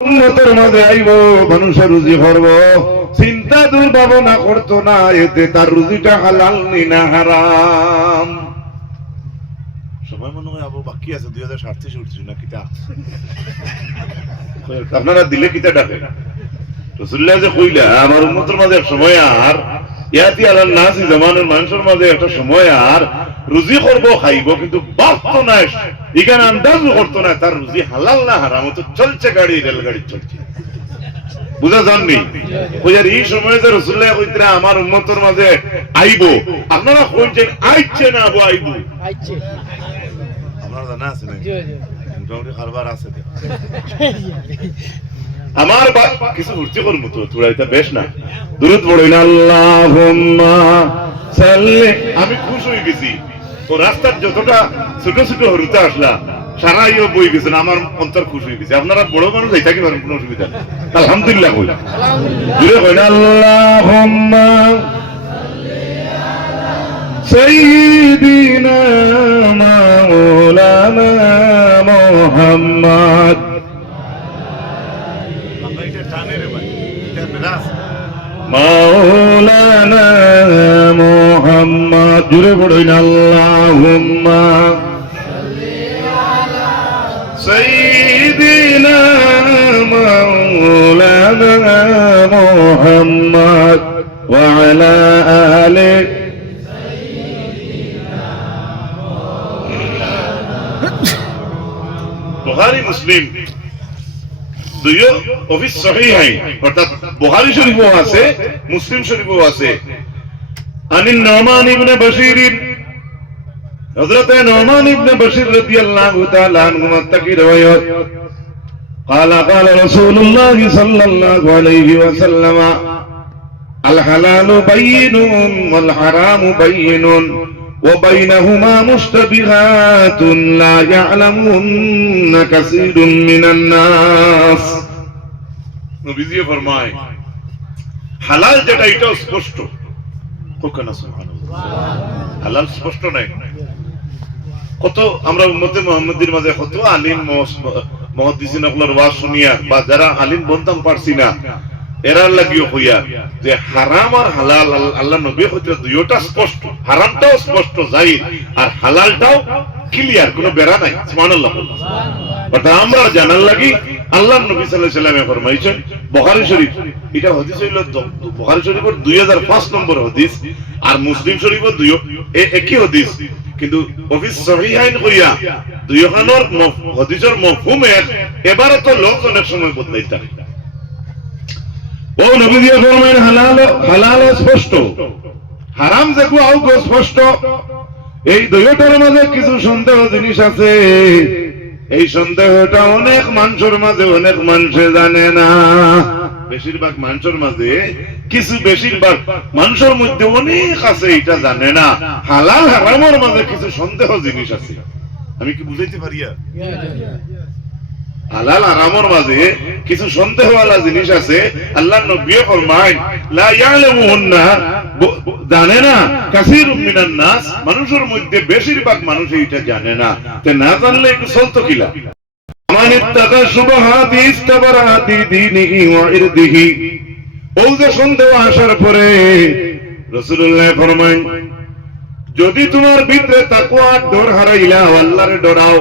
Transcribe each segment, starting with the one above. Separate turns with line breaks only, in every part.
উন্নতের মাঝে আইব মানুষের রুজি করব চিন্তা দূর ভাবনা করতো না এতে তার রুজিটা হালাল নি না হারাম।
সময় মনে হয় আবার বাকি আছে দুই হাজার সাতত্রিশ উঠছি না কিতা?
আপনারা দিলে কিতা ডাকে? রসুল্লাহ যে কইলা আমার উন্নতের মাঝে এক সময় আর ইয়াতি আলার নাসি জামানের মানুষের মাঝে একটা সময় আর রুজি করব খাইব কিন্তু বাস্ত নাই এখানে আন্দাজ করতো না তার রুজি হালাল না হারাম তো চলছে গাড়ি রেলগাড়ি চলছে। বুঝা যাননি? বুঝার এই সময় যে রসুল্লাহ কইতরা আমার উন্নতর মাঝে আইব। আপনারা কইছেন আইছে না আবু আইব।
আইছে
আপনার জানা আছে মোটামুটি কারবার আছে
আমার কিছু উর্তি করব তো তোরা এটা বেশ না। দূরত পড়ই না আল্লাহুম্মা সাল্লি আমি খুশ হয়ে গেছি তো রাস্তার যতটা ছোট ছোট হরুতে আসলা সারা ইয়ে বই গেছেন আমার অন্তর খুশ হয়ে গেছে আপনারা বড় মানুষ এই থাকি পারেন কোনো অসুবিধা নেই আলহামদুলিল্লাহ কই জুড়ে কই না আল্লাহুম্মা سيدنا مولانا محمد
মাওলানা
মোহাম্মদ জুড়ে পড়ুন আল্লাহুম্মা। সাইয়্যিদিনা মাওলানা মোহাম্মদ ওয়া আলা আলি। বুখারী মুসলিম। দুইও অফিস সহি হাই অর্থাৎ বুখারী শরীফও আছে মুসলিম শরীফও আছে আনিন নমান ইবনে বশীর হযরত নমান ইবনে বশীর রাদিয়াল্লাহু তাআলা আনহু মাত্তাকি রওয়ায়াত قال قال رسول الله صلى الله عليه وسلم الحلال بين والحرام بين وبينهما مشتبهات لا يعلمهن كثير من الناس নবীজি ফরমায় হালাল যেটা এটাও স্পষ্ট কোকানা সুবহানাল্লাহ হালাল স্পষ্ট নাই কত আমরা উম্মতে মুহাম্মাদির মাঝে কত আলিম মহাদিসিন আপনার ওয়াজ শুনিয়া বা যারা আলিম বলতাম পারছি না এরার লাগিও হইয়া যে হারাম আর হালাল আল্লাহ নবী হইতে দুইটা স্পষ্ট হারামটাও স্পষ্ট যাই আর হালালটাও ক্লিয়ার কোনো বেড়া নাই সুবহানাল্লাহ অর্থাৎ আমরা জানার লাগি আল্লাহ নবী সাল্লাল্লাহু আলাইহি সাল্লামে ফরমাইছেন বুখারী শরীফ এটা হাদিস হইল বুখারী শরীফের 2005 নম্বর হাদিস আর মুসলিম শরীফের দুই একই হাদিস কিন্তু অফিস সহিহাইন কইয়া দুইখানোর হাদিসের মফহুম এক এবারে তো লোক অনেক সময় বদলাইতে থাকে ও নবী ফরমাইন, হালাল হালাল স্পষ্ট। হারাম আও গো স্পষ্ট। এই দুইটার মাঝে কিছু সন্দেহ জিনিস আছে। এই সন্দেহটা অনেক মানুষের মাঝে, অনেক মানুষে জানে না। বেশিরভাগ মানুষের মাঝে, কিছু বেশিরভাগ মানুষের মধ্যে অনেক আছে এটা জানে না। হালাল, হারামের মাঝে কিছু সন্দেহ জিনিস আছে। আমি কি বুঝাইতে পারি? হালাল আরামর মাঝে কিছু সন্দেহওয়ালা জিনিস আছে আল্লাহ নবী ফরমায়, লা জানে না, কাসীরুম মিনান নাস মানুষের মধ্যে বেশিরভাগ মানুষ এটা জানে না। তে না জানলে একটু চলতো কিলা ইত্তাকা শুবহাতি ইস্তাবারাতি ওয়া ইরদিহি ও যে সন্দেহ আসার পরে রাসূলুল্লাহ যদি তোমার ভিতরে তাকওয়া ডর হারাইলা, আল্লাহরে ডরাও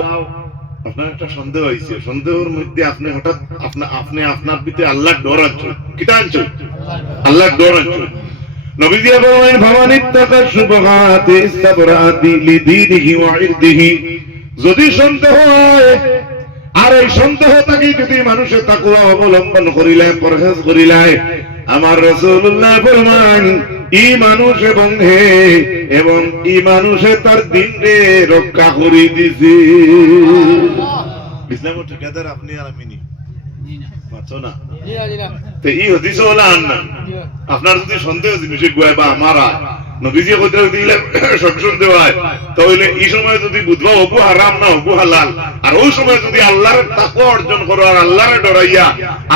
আপনার একটা সন্দেহ হয়েছে। সন্দেহের মধ্যে আপনি হঠাৎ আপনার আপনি আপনার ভিতরে আল্লাহ ডর আনছেন। কিটা আনছেন? আল্লাহ ডর আনছেন। নবীজি বলেন, ভবানী তাকা সুবহাতে ইস্তাবরাতি লিদীনিহি ওয়া ইরদিহি। যদি সন্দেহ হয় আর এই সন্দেহ থাকি যদি মানুষের তাকুয়া অবলম্বন করিলে পরহেজ করিলে আমার রাসূলুল্লাহ ফরমান ই মানুষ এবং হে এবং ই মানুষে তার দিন রে রক্ষা করি দিছি। ইসলামের ঠিকাদার আপনি আর আমি নি। আপনার যদি সন্দেহ জিনিসে গুয়ায় বা আমারা নবীজি কইতে দিলে সব সন্দেহ হয় তাহলে এই সময় যদি বুঝবা হবু হারাম না হবু হালাল আর ওই সময় যদি আল্লাহর তাকওয়া অর্জন করো আর আল্লাহরে ডরাইয়া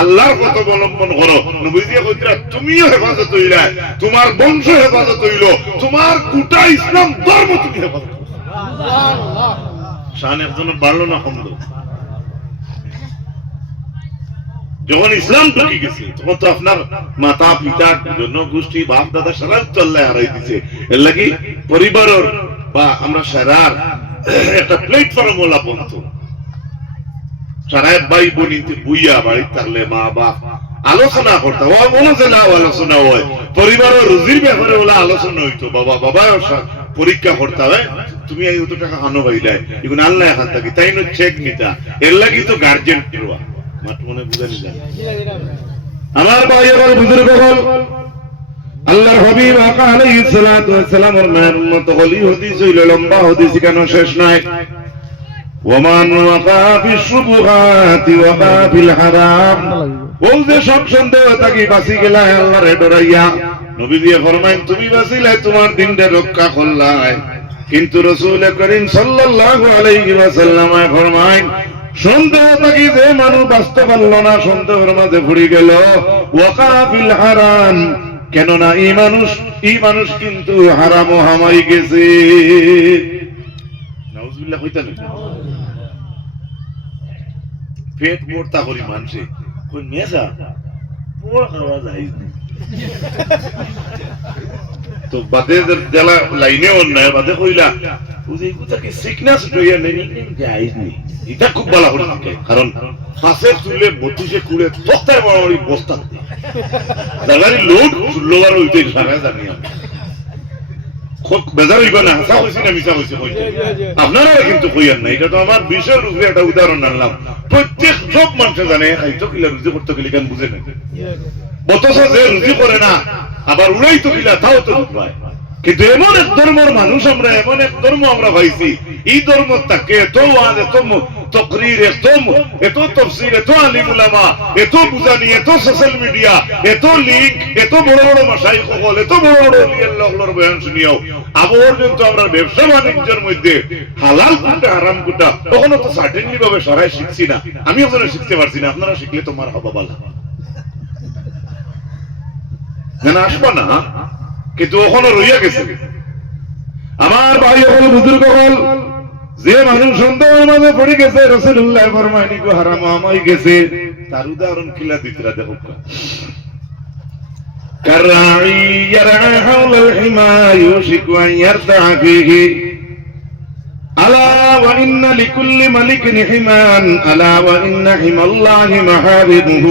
আল্লাহর পথ অবলম্বন করো নবীজি কইতে তুমিও হেফাজত হইলা তোমার বংশ হেফাজত হইল তোমার গোটা ইসলাম ধর্ম তুমি হেফাজত। শান একজনের বাড়লো না কমলো? যখন ইসলাম ঢুকে গেছে, তখন তো আপনার মাতা, পিতা জনগোষ্ঠী বাপ, দাদা, সারা আল্লাহ হারাই দিছে। এর লাগি পরিবারের বা আমরা সারার একটা প্ল্যাটফর্ম ওলা বন্ধু। ভাই বুইয়া বাড়ি মা, বাপ, আলোচনা করতে আলোচনা হয়। রুজির ব্যাপারে ওলা আলোচনা হইতো। বাবা বাবা পরীক্ষা করতে হয়, তুমি এই অত টাকা ভাইলাই এখন আল্লাহ এখান থাকি, তাই চেক নিতা। এর লাগি তো গার্জেন আমার ভাই আমার বুজুর্গ হল আল্লাহর হাবিব আকা আলাইহিস সালাতু ওয়াস সালাম এর মায়ের হলি হাদিস হইল লম্বা হাদিস কেন শেষ নাই ওমান ওয়াকা ফি শুবহাতি ওয়াকা হারাম। বল যে সব সন্দেহ থাকি বাঁচি গেলা আল্লাহর ডরাইয়া। নবী দিয়ে ফরমাইন, তুমি বাঁচিলে তোমার দিনটা রক্ষা করলাই। কিন্তু রসুল করিম সাল্লাল্লাহু আলাইহি ওয়াসাল্লাম ফরমাইন সন্দেহ থাকি যে মানুষ বাঁচতে না সন্দেহের মাঝে গেল। ওয়াকাফিল হারাম, কেননা এই মানুষ এই মানুষ কিন্তু হারাম হামাই গেছে। তো বাদে জেলা লাইনে অন্যায়, বাদে কইলা সিকনেস লইয়া এটা খুব ভালো করে কারণ পাশে তুলে বত্রিশে কুড়ে তক্তায় বড় বড় বস্তা। জাগারি লোড লোয়ার হইতে সারা জানি বেজার হইবে না হাসা হইছে না মিশা হইছে আপনারা কিন্তু কইয়ার না এটা তো আমার বিষয়ের উপরে একটা উদাহরণ আনলাম। প্রত্যেক সব মানুষ জানে খাইতো কিলা রুজি করতে গেলে কেন বুঝে না অথচ যে রুজি করে না আবার উড়াই তো কিলা তাও তো পায়। কিন্তু এমন এক ধর্মের মানুষ আমরা, এমন এক ধর্ম আমরা পাইছি। এই ধর্ম তাকে এত ওয়াজ, এত তকরির, এত এত তফসির, এত আলিম উলামা, এত বুঝানি, এত সোশ্যাল মিডিয়া এত লিঙ্ক এত বড় বড় মাসাই সকল এত বড় বড় আল্লাহর বয়ান শুনিয়াও। আবার কিন্তু আমরা ব্যবসা বাণিজ্যের মধ্যে হালাল কোনটা হারাম কোনটা কখনো তো সার্টেনলি ভাবে সরাই শিখছি না। আমি ওখানে শিখতে পারছি না, আপনারা শিখলে তোমার হবা বালা। যেন আসবা না। কিন্তু ওখানে রইয়া গেছে আমার ভাই হল বুজুর্গ হল যে মানুষ সন্দেহের মাঝে পড়ে গেছে রসুল্লাহ ফরমাইনি কো হারাম আমাই গেছে তার উদাহরণ কিলা দিতরা দেখো كالراعي يرعى حول الحمى يوشك أن يرتع فيه ألا وإن لكل ملك حمان ألا وإن حمى الله محارمه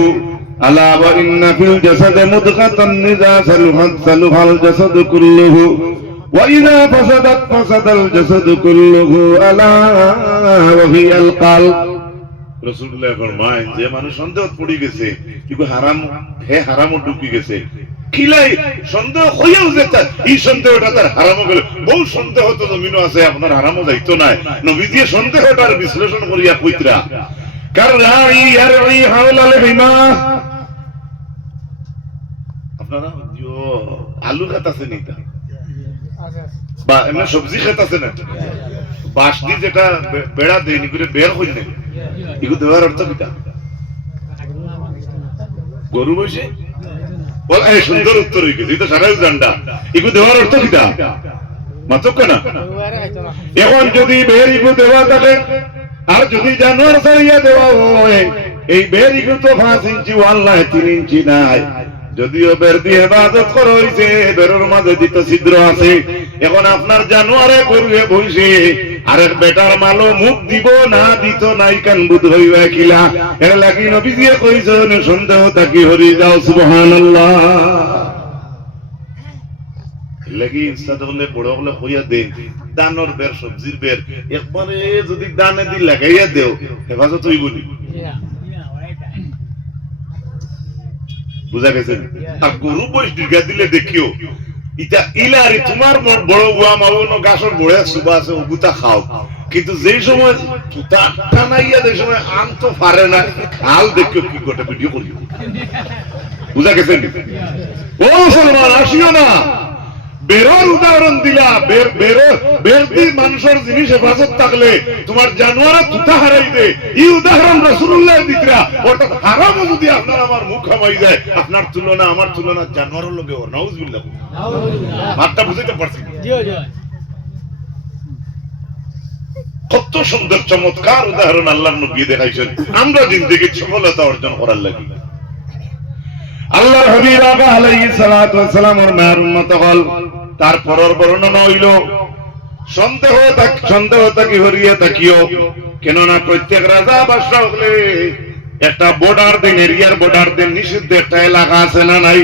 ألا وإن في الجسد مدغة إذا سلخت سلخ الجسد كله وإذا فسدت فسد الجسد كله ألا وهي القلب রসুল্লাহ ফরমায় যে মানুষ সন্দেহ পড়ে গেছে কিন্তু হারাম হে হারামও ডুবি গেছে খিলাই সন্দেহ হইয়াও যে তার এই সন্দেহটা তার হারামও গেল বহু সন্দেহ তো জমিনও আছে আপনার হারামও যাইতো নাই নবী দিয়ে সন্দেহটার বিশ্লেষণ করিয়া কইতরা কার আপনারা আলু খাত আছে নিতা বা এমনি সবজি খেত আছে না? বাঁশ দিয়ে যেটা বেড়া দেয়নি করে বের না এগুলো দেওয়ার অর্থ গরু বসে বল এই সুন্দর উত্তর হয়ে গেছে সারাই জান্ডা এগুলো দেওয়ার অর্থ কিটা মাতক না এখন যদি বের ইগু দেওয়া থাকে আর যদি জানোয়ার সারিয়া দেওয়া হয় এই বের ইগু তো পাঁচ ইঞ্চি ওয়ান নাই তিন ইঞ্চি নাই। যদিও বের দিয়ে হেফাজত করা হয়েছে বেরোর মাঝে দিত ছিদ্র আছে। এখন আপনার জানোয়ারে করবে বইছে, আরেক বেটার মালো মুখ দিব, না দিত, নাই কান বুধ হইবা কিলা এর লাগি নবী দিয়ে কইছেন, সন্দেহ তাকি হরি যাও, সুবহানাল্লাহ। লাগি ইচ্ছা হলে, বড় হলে হইয়া দে, দানর বের, সবজির বের, একবারে যদি দানে দি লাগাইয়া দেও, হেফাজত হইব নি বুঝা গেছে? আর গরু বয়স দীর্ঘা দিলে দেখিও। ইটা ইলারি তোমার মন বড় গুয়া মাবন গাছর বড়ে সুবা আছে ওগুতা খাও। কিন্তু যেই সময় তুতা নাইয়া যে সময় আম তো পারে না খাল দেখিও কি গোটা ভিডিও করিও। বুঝা গেছে? ও মুসলমান আসিও না। বেরোর উদাহরণ দিলা। বের বেরো বের দি মানুষের জিনিস হেফাজত থাকলে তোমার জানোয়ারা তুতা হারাই দে। এই উদাহরণ রাসূলুল্লাহ দিতরা অর্থাৎ হারাম যদি আপনার আমার মুখ হামাই যায় আপনার তুলনা আমার তুলনা জানোয়ারের লগে ওর নাউজুবিল্লাহ। মাত্রা বুঝতে পারছি কত সুন্দর চমৎকার উদাহরণ আল্লাহ নবী দেখাইছেন। আমরা জিন্দগির সফলতা অর্জন করার লাগি। আল্লাহর হাবিব আগা আলাইহিস সালাতু ওয়াস মায়ের উম্মত হল। তার পরের বর্ণনা হইল, সন্দেহ সন্দেহ তাকি হরিয়ে তাকিও কেননা প্রত্যেক রাজা বাদশাহ হলে একটা বর্ডার দিন, এরিয়ার বর্ডার দিন, নিষিদ্ধ একটা এলাকা আছে না নাই?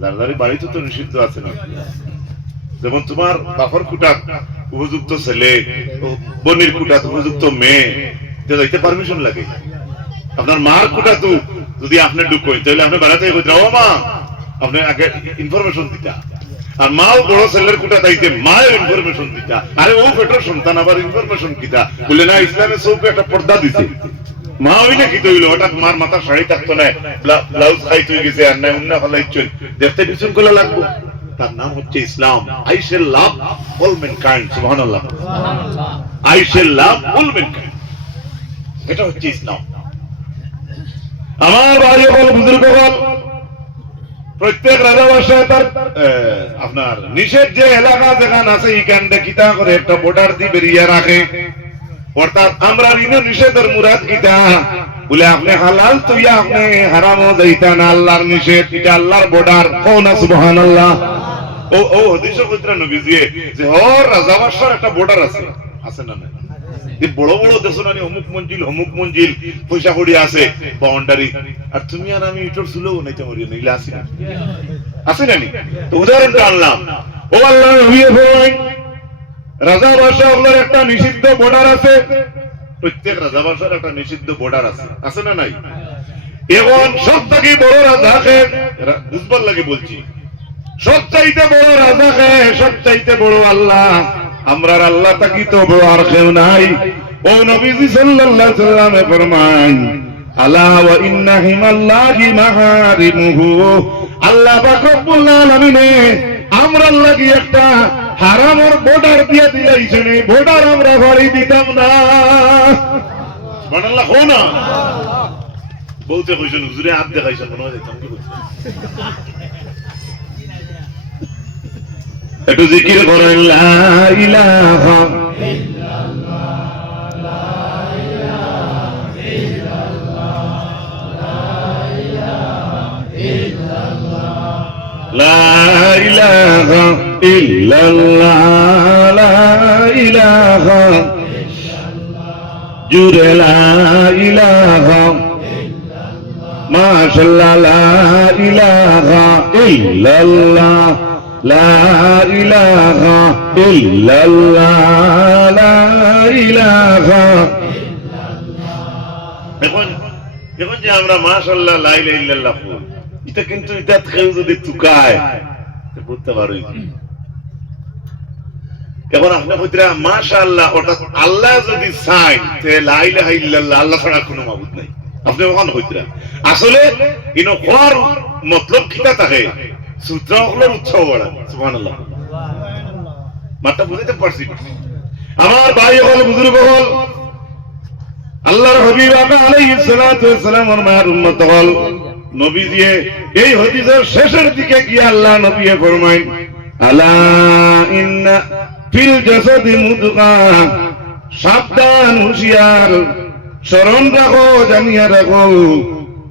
দারদারি বাড়িতে তো নিষিদ্ধ আছে না? যেমন তোমার বাপর কুটাত উপযুক্ত ছেলে বনির কুটাত উপযুক্ত মেয়ে যাইতে পারমিশন লাগে। আপনার মার কুটা তো যদি আপনি ঢুকোই তাহলে আপনি বেড়াতে কইতে ও মা। আপনি আগে ইনফরমেশন দিতা। আর মাও বড় ছেলের কুটা তাইতে মায়ের ইনফরমেশন দিতা। আরে ও পেটের সন্তান, আবার ইনফরমেশন কিতা? বলে, না, ইসলামে চৌকে একটা পর্দা দিছে। মা তৈল হঠাৎ মার মাথা শাড়ি থাকতো না ব্লাউজ খাই গেছে, আর দেখতে পিছন করলে লাগবো। তার নাম হচ্ছে Islam. I shall love all mankind সুবহানাল্লাহ। আই শেল লাভ অল এটা হচ্ছে ইসলাম। আমার ভাই বল বুজুর্গ বল প্রত্যেক রাজা বাসায় তার আপনার নিষেধ যে এলাকা যেখান আছে এইখান কিতা করে একটা বর্ডার দিয়ে বেরিয়ে রাখে। অর্থাৎ আমরা ঋণ নিষেধের মুরাদ কিতা বলে আপনি হালাল তো ইয়া আপনি হারামও যাইতা না, আল্লাহর নিষেধ। এটা আল্লাহর বর্ডার ও না সুবহানাল্লাহ। ও ও, হদিস নবীজি যে হর রাজা বাসার একটা বর্ডার আছে। আছে না না বড় বড় দেশ না অমুক মঞ্জিল অমুক মঞ্জিল, পয়সা কড়ি আছে, বাউন্ডারি। আর তুমি আর আমি ইটোর সুলো নাইতে পারি না আছে না? আছে না তো উদাহরণটা আনলাম। ও আল্লাহ ভাই রাজা ওগুলোর একটা নিষিদ্ধ বর্ডার আছে। প্রত্যেক রাজা বাদশার একটা নিষিদ্ধ বর্ডার আছে। আছে না নাই? এখন সব থেকে বড় রাজাকে বুঝবার লাগে বলছি সব চাইতে বড় রাজাকে সব চাইতে বড় আল্লাহ আমরার আল্লাহ তাকি তো আর কেউ নাই। ও নবীজি সাল্লাল্লাহু আলাইহি সাল্লামে ফরমান আলা ওয়া ইন্না হিমাল্লাহি মাহারিমুহু। আল্লাহ পাক রব্বুল আলামিনে আমরার লাগি একটা হারামের বর্ডার দিয়ে দিলাইছেন এই বর্ডার আমরা বাড়ি দিতাম না। সুবহানাল্লাহ হো না। বলতে কইছেন, হুজুরে হাত দেখাইছেন, মনে হয় কি একটু জিকির করেন লা ইলাহা লা ইলাহা ইল্লাল্লাহ ইল্লাল্লাহ লা ইলাহা ইল্লাল্লাহ, লা ইলাহা এখন যে আমরা মাশাআল্লাহ লা ইলাহা ইল্লাল্লাহ এটা কিন্তু এটা কেউ যদি তুকায় তো বুঝতে পারোই এখন আপনি কইতরা মাশাআল্লাহ অর্থাৎ আল্লাহ যদি চায়, তে লা ইল্লাল্লাহ, আল্লাহ ছাড়া কোনো মাবুদ নাই। আপনি ওখান কইতরা আসলে ইনো কোয়ার মতলব কিটা সূত্র হলো উৎসাহ বাড়া সুবহানাল্লাহ। মাত্রা বুঝতে পারছি। আমার ভাই বুজুর্গ আল্লাহর নবী দিয়ে এই হাদিসের শেষের দিকে গিয়ে আল্লাহ নবী ফরমায় আলা ইন্না ফিল জাসাদি মুদগা, সাবধান, হুঁশিয়ার, স্মরণ রাখো, জানিয়া রাখো।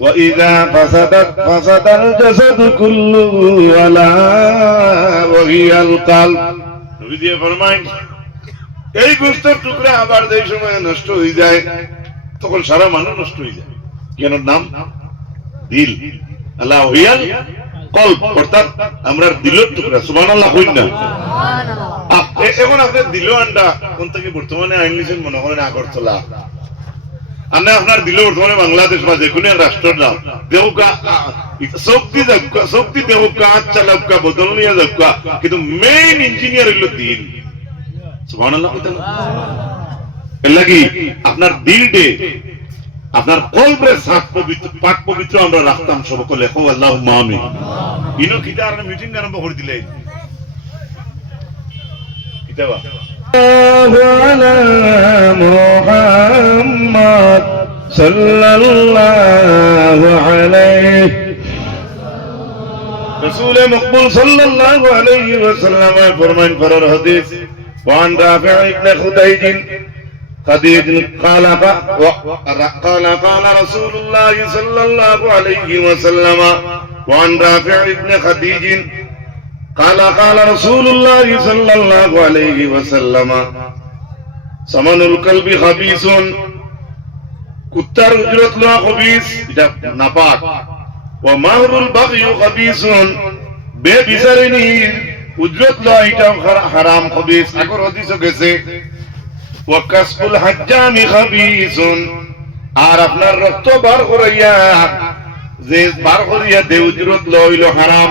وإذا فسدت فسد الجسد كله ولا وهي القلب নবী দিয়ে ফরমায় এই গোস্তের টুকরা আবার যেই সময় নষ্ট হয়ে যায় তখন সারা মানুষ নষ্ট হয়ে যায় কেন নাম দিল আল্লাহ হইয়াল কল্প অর্থাৎ আমরা দিলের টুকরা সুবহানাল্লাহ হইন না আপ- এ- এখন আপনার দিল আন্ডা কোন থেকে বর্তমানে আইনলিছেন মনে করেন আগরতলা আমরা আপনার দিল বর্তমানে বাংলাদেশ যে কোনো রাষ্ট্রের নাম। দেহকা শক্তি যাক্কা শক্তি দেহকা হাত চালাক্কা বদল নিয়ে যাক্কা কিন্তু মেইন ইঞ্জিনিয়ার হইল দিন। লাগি আপনার দিলডে আপনার কলবে সাত পবিত্র, পাক পবিত্র আমরা রাখতাম সকলে হো আল্লাহুম্মা আমিন।
ইনো কিতা আর মিটিং আরম্ভ করে দিলে কিতা বা
على محمد صلى الله عليه. رسول مقبول صلى الله عليه وسلم فرمان فرر حديث. وعن رافع بن خديج خديج قال قال قال رسول الله صلى الله عليه وسلم. وعن رافع بن خديج قال قال رسول الله صلى الله عليه وسلم سمن الكلب خبيث কুত্তার উজরত লওয়া খবিস এটা নাপাক ও মাহরুল বাগি খবিসুন বে বিচারিনি উজরত লওয়া এটা হারাম খবিস আগর হাদিস গেছে ও কাসবুল হাজ্জামি খবিসুন আর আপনার রক্ত বার করাইয়া যে বার করিয়া দে উজরত লইল হারাম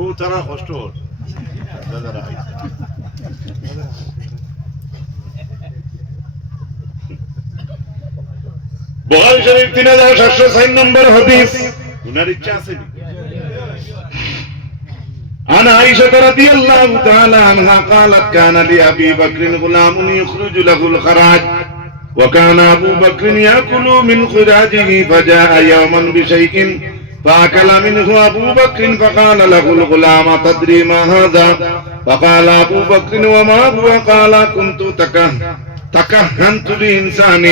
ও তারা কষ্ট হন দাদারা
বুখারী শরীফ 3706 নম্বর হাদিস
উনার ইচ্ছা আছে নি?
عن عائشة رضي الله تعالى عنها قالت كان لأبي بكر غلام يخرج له الخراج وكان أبو بكر يأكل من خراجه فجاء يوما بشيء فأكل منه أبو بكر فقال له الغلام تدري ما هذا؟ فقال أبو بكر وما هو؟ قال كنت تكه تكهنت لإنسان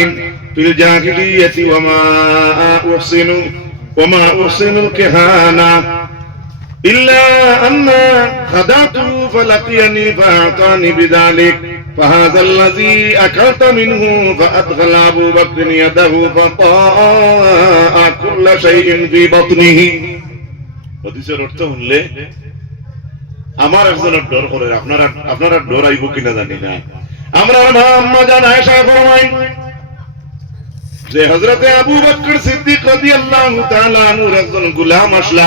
في الجاهلية وما أحسن وما أحسن الكهانة. إلا أن خدعته فلقيني فأعطاني بذلك فهذا الذي أكلت منه فأدخل أبو بكر يده فطاء كل شيء في بطنه
হাদিসের অর্থ শুনলে আমার একজনের ডর করে আপনারা আপনারা ডর আইব কিনা জানি না
আমরা মা আম্মা জান আয়েশা ফরমাই যে হযরতে আবু বকর সিদ্দিক রাদিয়াল্লাহু তাআলা আনহুর একজন গোলাম আসলা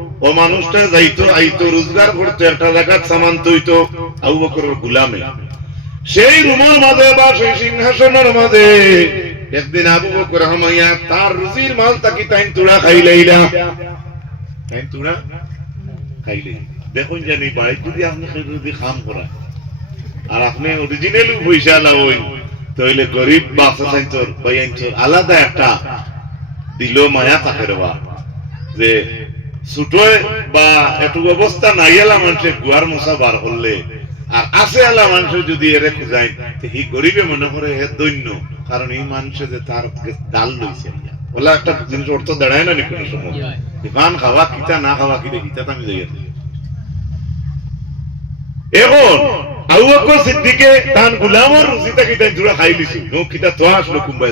ও মানুষটা যাইতো আইতো রোজগার করতে একটা জায়গাত সামান তৈতো আবু বকরের গোলামে। সেই রুমের মাঝে বা সেই সিংহাসনের মাঝে একদিন আবু বকর হামাইয়া তার রুজির মাল তাকি তাইন তুড়া খাইলাইলা তাইন তুড়া খাইলে দেখুন জানি বাড়ি যদি আপনি যদি খাম করা আর আপনি অরিজিনাল পয়সা লাওই তাহলে গরিব বাসা সাইন্তর বাইয়ান্তর আলাদা একটা দিল মায়া থাকে রে যে ছুটোয় বা একটু অবস্থা নাই এলা মানুষের গুয়ার মশা বার করলে আর আছে এলা মানুষ যদি এরে খুঁজাই তো এই গরিবে মনে করে হে দৈন্য কারণ এই মানুষে যে তার ডাল লইছে বলে একটা জিনিস অর্থ দাঁড়ায় না কোনো সময়? ইমান খাওয়া কিতা না খাওয়া কিতা আমি যাই এখন আবু বকর সিদ্দিকে তান গুলামর রুজিতা কিতা জুড়া খাই লিছি নো কিতা তো আসলো কুম্বাই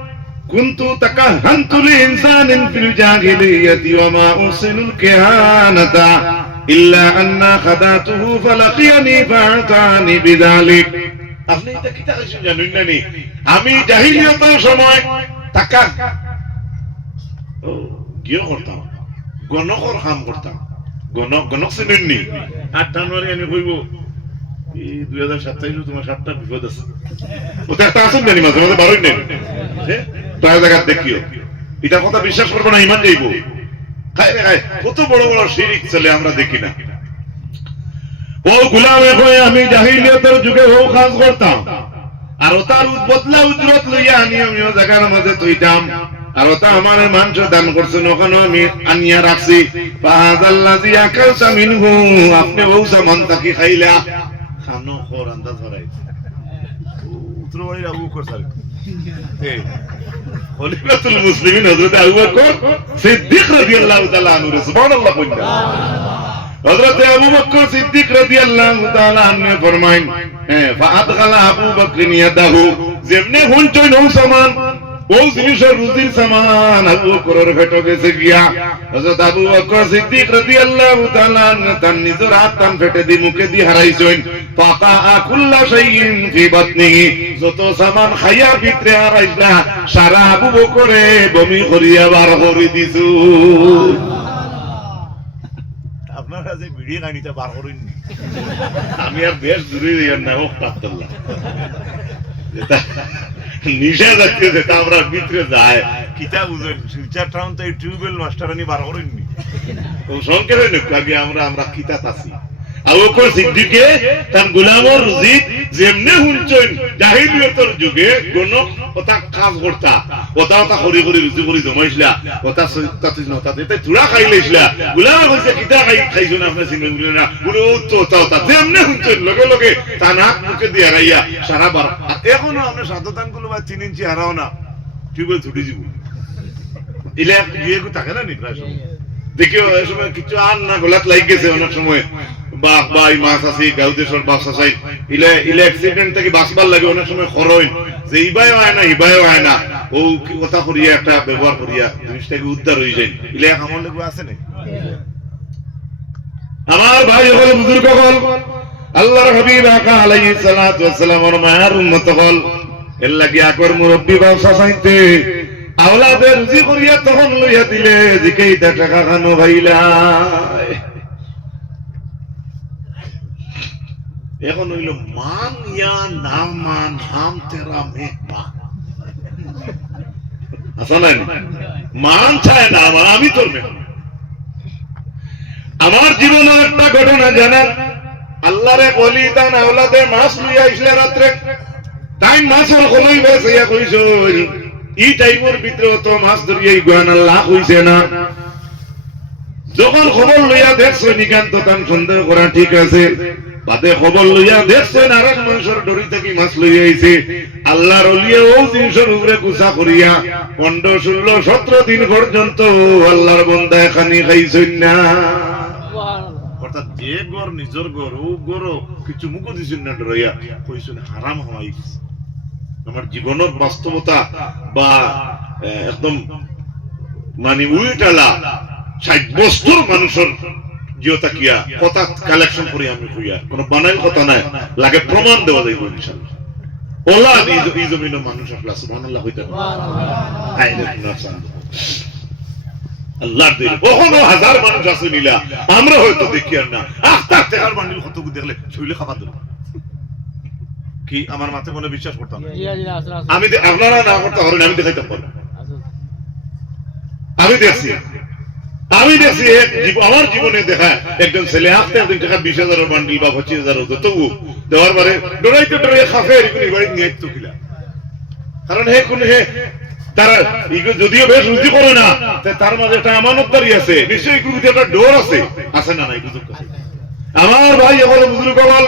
كنت تكهنت لإنسان في الجاهلية وما أحسن الكهانة إلا أن خدعته فلقيني فأعطاني بذلك আপনি এটা কি টাকা জানেন না নি আমি জাহিলিয়তের সময় টাকা ও, গিয়ে করতাম গণকর কাম করতাম
গণক গণক চিনেন নি আটটা নোয়ারি আমি কইব এই দুই হাজার সাতাইশ তোমার সাতটা বিপদ আছে ওটা একটা আসুন জানি মাঝে মাঝে বারোই নেন প্রায় জায়গা দেখিও। এটা কথা বিশ্বাস করব না ইমান যাইব। খায় রে খায়। কত বড় বড় শিরিক চলে আমরা দেখি না।
ও গুলামে হয়ে আমি জাহিলিয়তের যুগে ও কাজ করতাম।
আর ওটার বদলা উজরত লইয়া আনি আমিও জায়গার মাঝে তুইতাম
আর ওটা আমার মাংস দান করছেন ওখানে আমি আনিয়া রাখছি। ফাহাদাল্লাযী আকালতা মিনহু আপনি ও সামান তাকি খাইলা।
খানো খোর আন্দাজ হরাই উত্তর বাড়ির আবু স্যার।
খলিফাতুল মুসলিমিন হযরত আবু বকর সিদ্দিক রাদিয়াল্লাহু তাআলা আনহু সুবহানাল্লাহ কইনা হযরত আবু বকর সিদ্দিক রাদিয়াল্লাহু তাআলা আনহু ফরমাইন হ্যাঁ ফাআদখালা আবু বকর ইয়াদাহু, যেমনে হুনচই নৌ সামান ও জিনিসের রুজির সামান আবু বকরের ভেটো গেছে গিয়া হযরত আবু বকর সিদ্দিক রাদিয়াল্লাহু তাআলা তার নিজের হাত টান ফেটে দি মুখে দি হারাইছেন। ফাকা কুল্লা শাইইন ফি বাতনিহি। যত সামান খাইয়া ভিতরে হারাইলা সারা আবু বকরে বমি করিয়া বার করে দিছু।
আপনারা যে ভিডিও কাহিনীটা বার করেন
আমি আর বেশ দূরে না ও পাত্তাল্লাহ যেটা নিশা যাচ্ছে যেটা আমরা ভিতরে যায়
কিতা বুঝেন টাউন তো এই টিউবওয়েল মাস্টারানি বার করেননি।
ও সংক্ষেপে আগে আমরা আমরা কিতাত আছি। আবু বকর সিদ্দিকে তার গোলামর রুজিত যেমনে হুনচন জাহিলিয়তর যুগে কোন কথা কাজ করতা। কথা কথা করি করি রুজি করি জমাইছিলা। কথা তাতে না তাতে তাই চূড়া খাইলেছিলা গোলাম কইছে কিতা খাই, খাইছো না আপনি চিনবেন বলে না। বলে, ও, তো, তা যেমনে হুনচন লগে লগে তা নাক মুখে দিয়ে রাইয়া সারা বার
এখনও আমরা সাধতানগুলো বা তিন ইঞ্চি হারাও না। টিউবওয়েল ছুটি যাব ইলে গিয়ে থাকে না নি
দেখিও, এই সময় কিছু আর না, গোলাত লাগ গেছে অনেক সময়। বাঘ বাই মাছ আছে গাউ দেশের বাস আছে ইলে ইলে অ্যাক্সিডেন্ট থেকে বাঁচবার লাগে অনেক সময় খরই যে ইবাইও হয় না ইবাইও হয় না। ও কি কথা করিয়া একটা ব্যবহার করিয়া জিনিসটাকে উদ্ধার হয়ে যায়। ইলে
আমার লেগে আছে না
আমার ভাই হল বুজুর্গ হল আল্লাহর হাবিব আকা আলাইহিস সালাতু ওয়াস সালাম ওর মায়ার উম্মত হল এর লাগি আকর মুরব্বি ব্যবসা চাইতে আওলাদের রুজি করিয়া তখন লইয়া দিলে জিকেই টাকা খানো ভাইলা
এখন হইল মান ইয়া নাম মান নাম তেরা
আসা নাই মান চায় না আমার আমি তোর আমার জীবনের একটা ঘটনা জানেন আল্লাহরে বলি দান আওলাদে মাছ লইয়া আইসলে রাত্রে টাইম মাছের কলই বেশ ইয়া ই টাইমের ভিতরে তো মাছ ধরিয়া গুয়ান আল্লাহ কইছে না যখন খবর লইয়া দেখছ নিকান্ত তান সন্দেহ করা ঠিক আছে বাদে খবর লইয়া দেখছেন মানুষের ডরি থেকে মাছ লইয়া আইছে? আল্লাহর অলিয়ে ও উপরে করিয়া সতেরো দিন পর্যন্ত আল্লাহর বন্দা না।
কিছু মুখ না হারাম
আমার জীবনের বাস্তবতা বা একদম মানে উল্টালা ষাট বস্তর মানুষের জিওতা কিয়া কথা কালেকশন করি আমি কোনো বানাইল কথা নাই লাগে প্রমাণ দেওয়া যাইব ইনশাআল্লাহ। ওলা এই জ- মানুষ আসলে সুবহানাল্লাহ হইতে পারে। আইলে না সান্দ আল্লাহ দিল কখনো হাজার মানুষ আছে নিলা আমরা হয়তো দেখি আর না। আখতার
তেহার বান্ডিল কত দেখলে খাবার দিল কি আমার মাথে মনে বিশ্বাস করতাম?
আমি আপনারা না করতে পারেন আমি দেখাইতে পারব আমি দেখছি। আমি দেখছি আমার জীবনে দেখা একজন ছেলে আসতে একদিন টাকা বিশ হাজারের বান্ডিল বা পঁচিশ হাজার হতো তবু দেওয়ার পরে ডরাইতে ডরাই খাফে এরকম বাড়ি নিয়ে তো কিলা। কারণ হে কোন হে, তারা যদিও বেশ রুজি করে না তার মাঝে একটা আমানতদারি আছে। নিশ্চয়ই ভিতরে একটা ডোর আছে। আছে না নাই বুঝুক আমার ভাই বলে বুজুর্গ বল,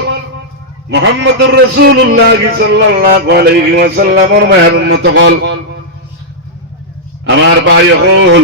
মোহাম্মদুর রাসূলুল্লাহ সাল্লাল্লাহু আলাইহি ওয়াসাল্লামের মায়ের উম্মত বল। আমার ভাই হল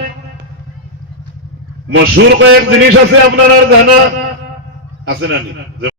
মশুর কয়েক জিনিস আছে আপনার জানা আছে নি?